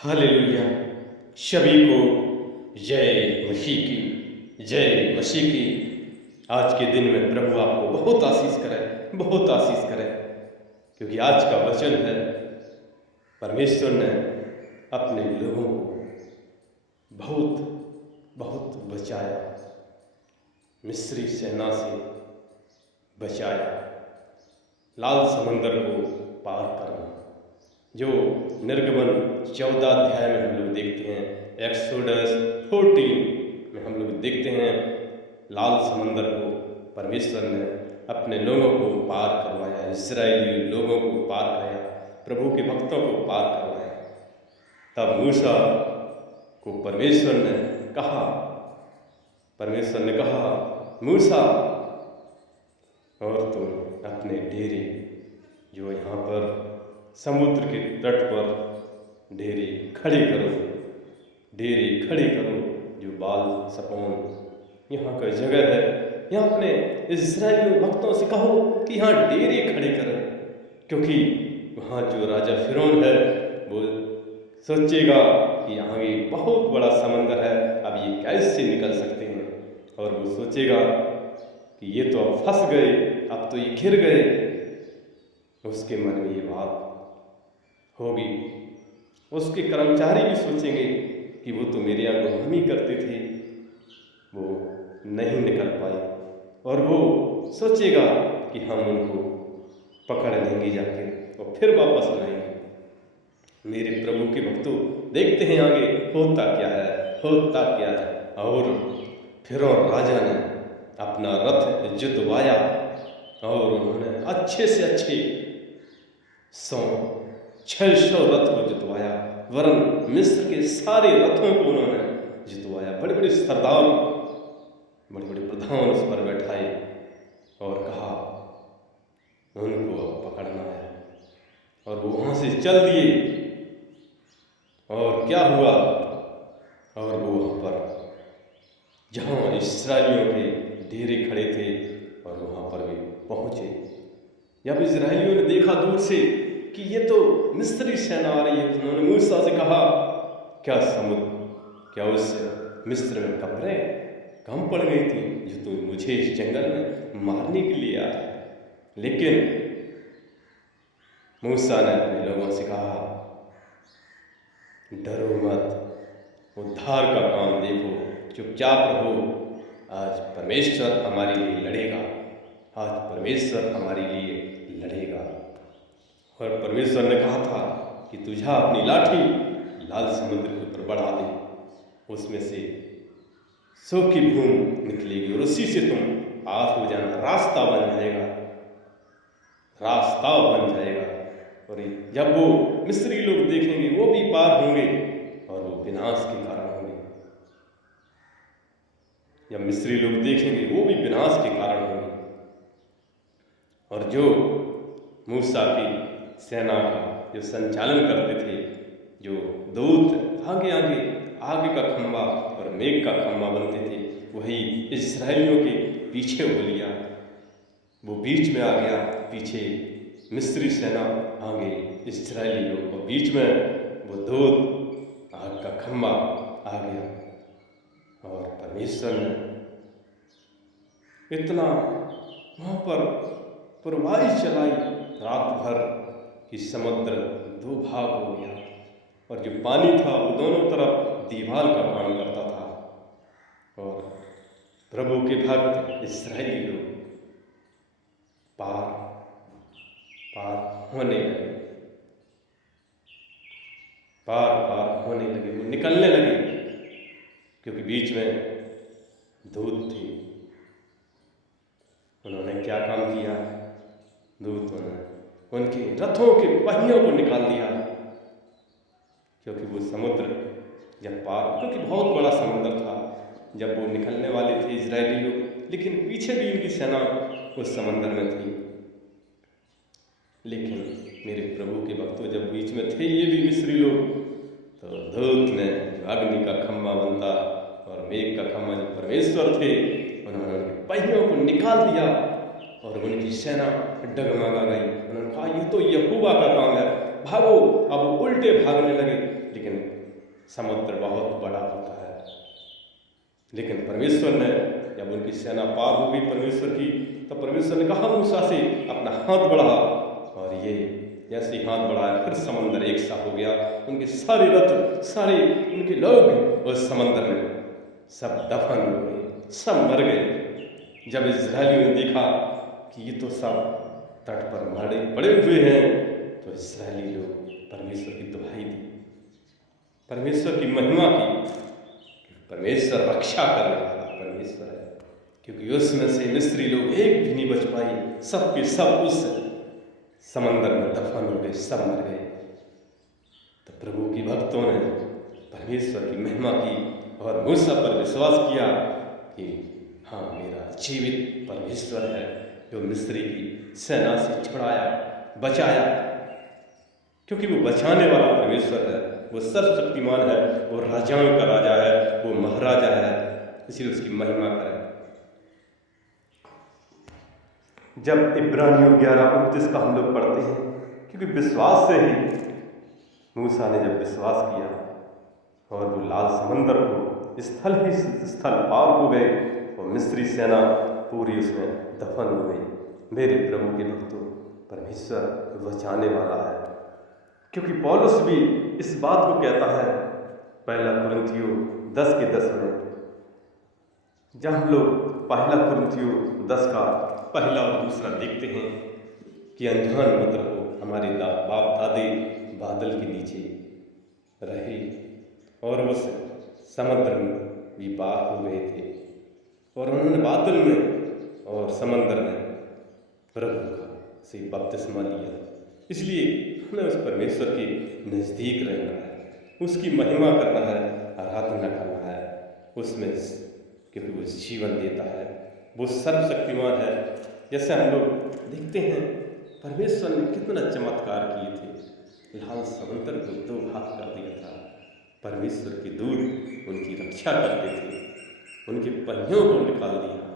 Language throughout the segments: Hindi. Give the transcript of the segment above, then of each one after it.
हालेलुया। सभी को जय मसीह की, जय मसीह की। आज के दिन में प्रभु आपको बहुत आशीष करे, बहुत आशीष करे, क्योंकि आज का वचन है परमेश्वर ने अपने लोगों को बहुत बहुत बचाया, मिस्री सेना से बचाया, लाल समंदर को पार करना, जो निर्गमन 14 अध्याय में हम लोग देखते हैं, एक्सोडस 14 में हम लोग देखते हैं, लाल समंदर को परमेश्वर ने अपने लोगों को पार करवाया, इस्राएली लोगों को पार कराया, प्रभु के भक्तों को पार करवाया। तब मूसा को परमेश्वर ने कहा मूसा, और तुम अपने डेरे जो यहाँ पर समुद्र के तट पर डेरे खड़े करो, जो बाल सपोन यहाँ का जगह है, यहाँ अपने इस्राएली भक्तों से कहो कि यहाँ डेरे खड़े करो, क्योंकि वहाँ जो राजा फिरौन है वो सोचेगा कि यहाँ भी बहुत बड़ा समंदर है, अब ये कैसे निकल सकते हैं, और वो सोचेगा कि ये तो अब फंस गए, अब तो ये घिर गए। उसके मन में ये बात होगी, उसके कर्मचारी भी सोचेंगे कि वो तो मेरे यहाँ गुलामी करते थे, वो नहीं निकल पाए, और वो सोचेगा कि हम उनको पकड़ लेंगे जाके और फिर वापस लाएंगे। मेरे प्रभु के भक्तों, देखते हैं आगे होता क्या है। और फिरौन राजा ने अपना रथ जुतवाया, और उन्होंने अच्छे से अच्छे 600 रथ को जितवाया, वरन मिस्र के सारे रथों को उन्होंने जितवाया। बड़े बड़े सरदार, बड़े बड़े प्रधान उस पर बैठाए और कहा उनको पकड़ना है, और वो वहाँ से चल दिए। और क्या हुआ, और वो वहाँ पर जहाँ इस्राएलियों के डेरे खड़े थे और वहाँ पर भी पहुँचे। जब इस्राएलियों ने देखा दूर से कि ये तो मिस्री सेना आ रही है, उन्होंने मूसा से कहा, क्या उस मिस्र में कब्रें कम पड़ गई थी जो तुम मुझे इस जंगल में मारने के लिए आए? लेकिन मूसा ने अपने लोगों से कहा, डरो मत, उद्धार का काम देखो, चुपचाप रहो, आज परमेश्वर हमारे लिए लड़ेगा, और परमेश्वर ने कहा था कि तू जा अपनी लाठी लाल समुद्र के ऊपर बढ़ा दे, उसमें से सूखी भूमि निकलेगी और उसी से तुम पार हो जाना, रास्ता बन जाएगा। और जब वो मिस्री लोग देखेंगे वो भी पार होंगे, और वो विनाश के कारण होंगे। जब मिस्री लोग देखेंगे वो भी विनाश के कारण होंगे। और जो मूसा की सेना का जो संचालन करते थे, जो दूत आगे का खंभा और मेघ का खंभा बनते थे, वही इस्राएलियों के पीछे हो लिया। वो बीच में आ गया, पीछे मिस्री सेना, आगे इस्राएली लोग, और बीच में वो दूत आग का खंभा आ गया। और परमेश्वर ने इतना वहाँ पर पुरवाई चलाई रात भर कि समुद्र 2 भाग हो गया, और जो पानी था वो दोनों तरफ दीवार का काम करता था। और प्रभु के भक्त इस्राएली लोग पार होने लगे, वो निकलने लगे, क्योंकि बीच में दूत थी। उन्होंने क्या काम किया? दूतों ने उनके रथों के पहियों को निकाल दिया, क्योंकि वो समुद्र क्योंकि बहुत बड़ा समुद्र था, जब वो निकलने वाले थे इजरायली लोग, लेकिन पीछे भी उनकी सेना उस समंदर में थी। लेकिन मेरे प्रभु के भक्तों, जब बीच में थे ये भी मिस्री लोग, तो दूत ने जो अग्नि का खंभा बनता और मेघ का खंभा जो परमेश्वर थे, उन्होंने उनके पहियों को निकाल दिया, और उनकी सेना डगमगा गई। उन्होंने कहा ये तो यहोवा का काम है, भागो। अब उल्टे भागने लगे, लेकिन समुद्र बहुत बड़ा होता है, लेकिन परमेश्वर ने जब उनकी सेना पार हो गई परमेश्वर की, तो परमेश्वर ने कहा मूसा से अपना हाथ बढ़ा, और ये जैसे ही हाथ बढ़ाया फिर समंदर एक सा हो गया। उनके सारे रथ, सारे उनके लोग उस समंदर में सब दफन हो गए, सब मर गए। जब इस्राएलियों ने देखा कि ये तो सब तट पर मरे पड़े हुए हैं, तो इस्राएली लोग परमेश्वर की दुहाई दी, परमेश्वर की महिमा की। परमेश्वर रक्षा करने वाला परमेश्वर है, क्योंकि उसमें से मिस्री लोग एक भी नहीं बच पाई, सब के सब उस समंदर में दफन हो गए, सब मर गए। तो प्रभु की भक्तों ने परमेश्वर की महिमा की और मूसा पर विश्वास किया कि हाँ, मेरा जीवित परमेश्वर है जो मिस्री की सेना से छुड़ाया, बचाया, क्योंकि वो बचाने वाला परमेश्वर है, वो सर्वशक्तिमान है, वो राजाओं का राजा है, वो महाराजा है, इसलिए उसकी महिमा करें। जब इब्रानियों 11:29 का हम लोग पढ़ते हैं, क्योंकि विश्वास से ही मूसा ने जब विश्वास किया और वो लाल समंदर को स्थल ही स्थल पार हो गए और मिस्री सेना पूरी उसमें दफन हो गई। मेरे प्रभु के भक्तों, परमेश्वर बचाने वाला है, क्योंकि पौलुस भी इस बात को कहता है पहला कुरिन्थियों 10:10 में। जब हम लोग पहला कुरिन्थियों 10 का पहला और दूसरा देखते हैं कि अनजान मत रहो, हमारे बाप दादे बादल के नीचे रहे और उस समुद्र में भी पार हो गए थे, और उन्होंने बादल में और समंदर में प्रभु का से बपतिस्मा लिया। इसलिए हमें उस परमेश्वर के नज़दीक रहना है, उसकी महिमा करना है, आराधना करना है उसमें, क्योंकि वो जीवन देता है, वो सर्वशक्तिमान है। जैसे हम लोग देखते हैं परमेश्वर ने कितना चमत्कार किए थे, लाल समुद्र को 2 भाग कर दिया था, परमेश्वर के दूत उनकी रक्षा करते थे, उनके पहियों को निकाल दिया,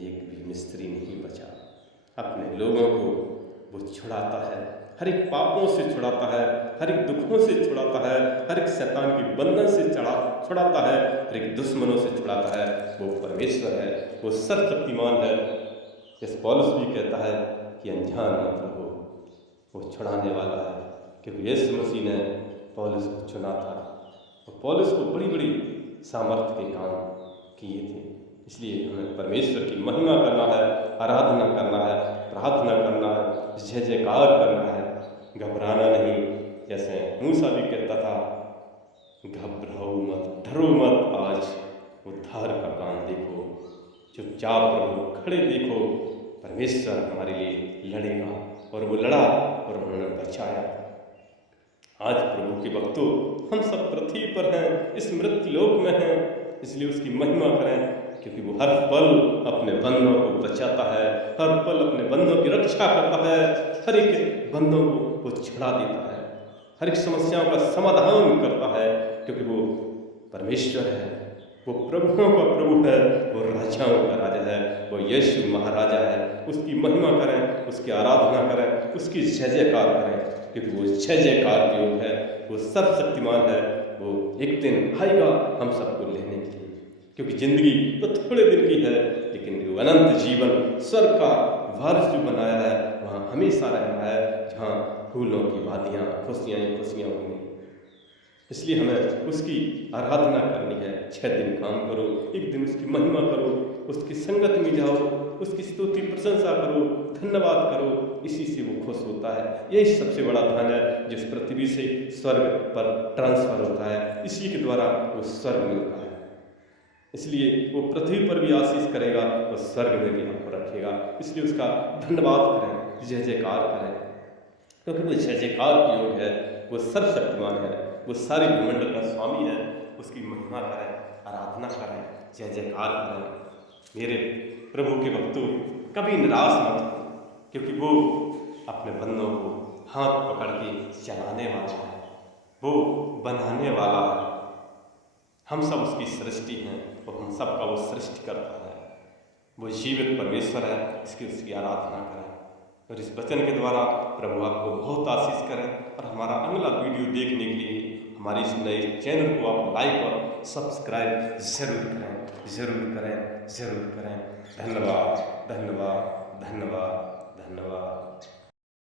एक भी मिस्त्री नहीं बचा। अपने लोगों को वो छुड़ाता है, हर एक पापों से छुड़ाता है, हर एक दुखों से छुड़ाता है, हर एक शैतान के बंधन से छुड़ाता है, हर एक दुश्मनों से छुड़ाता है। वो परमेश्वर है, वो सर्वशक्तिमान है। इस पौलुस भी कहता है कि अनजान मत रहो, वो छुड़ाने वाला है, क्योंकि यीशु मसीह ने पौलुस को चुना था और पौलुस को बड़ी बड़ी सामर्थ्य के काम किए थे। इसलिए हमें परमेश्वर की महिमा करना है, आराधना करना है, प्रार्थना करना है, जय जयकार करना है, घबराना नहीं। जैसे मूसा भी कहता था, घबराओ मत, डरो मत, आज उद्धार का काम देखो, चुपचाप रहो, खड़े देखो, परमेश्वर हमारे लिए लड़ेगा। और वो लड़ा और उन्होंने बचाया। आज प्रभु के भक्तों, हम सब पृथ्वी पर हैं, इस मृत्यु लोक में हैं, इसलिए उसकी महिमा करें, क्योंकि वो हर पल अपने बंदों को बचाता है, हर पल अपने बंदों की रक्षा करता है, हर एक बंदों को वो छुड़ा देता है, हर एक समस्याओं का समाधान करता है, क्योंकि वो परमेश्वर है, वो प्रभुओं का प्रभु है, वो राजाओं का राजा है, वो यीशु महाराजा है। उसकी महिमा करें, उसकी आराधना करें, उसकी जय जयकार करें, क्योंकि वो जय जयकार के योग है, वो सर्वशक्तिमान है। वो एक दिन आएगा हम सबको लेने के लिए, क्योंकि जिंदगी तो थोड़े दिन की है, लेकिन जो अनंत जीवन स्वर्ग का वारिस जो बनाया है वहाँ हमेशा रहना है, जहाँ फूलों की वादियाँ, खुशियाँ ही खुशियाँ होंगी। इसलिए हमें उसकी आराधना करनी है। 6 दिन काम करो, एक दिन उसकी महिमा करो, उसकी संगत में जाओ, उसकी स्तुति प्रशंसा करो, धन्यवाद करो, इसी से वो खुश होता है। यही सबसे बड़ा धन है, जिस पृथ्वी से स्वर्ग पर ट्रांसफर होता है, इसी के द्वारा वो स्वर्ग मिलता है। इसलिए वो पृथ्वी पर भी आशीष करेगा, वो स्वर्ग में भी आपको रखेगा। इसलिए उसका धन्यवाद करें, जय जयकार करें, क्योंकि वो जय जयकार की योग है, वो सर्वशक्तिमान है, वो सारे भूमंडल का स्वामी है। उसकी महिमा करें, आराधना करें, जय जयकार करें। मेरे प्रभु के भक्तों, कभी निराश मत हो, क्योंकि वो अपने बंदों को हाथ पकड़ के चलाने वाला है, वो बनाने वाला है। हम सब उसकी सृष्टि हैं और हम सब का वो सृष्टि करता है। वो जीवित परमेश्वर है, इसकी उसकी आराधना करें। और इस वचन के द्वारा प्रभु आपको बहुत आशीष करें। और हमारा अगला वीडियो देखने के लिए हमारी इस नए चैनल को आप लाइक और सब्सक्राइब जरूर करें, जरूर करें, जरूर करें। धन्यवाद, धन्यवाद, धन्यवाद, धन्यवाद।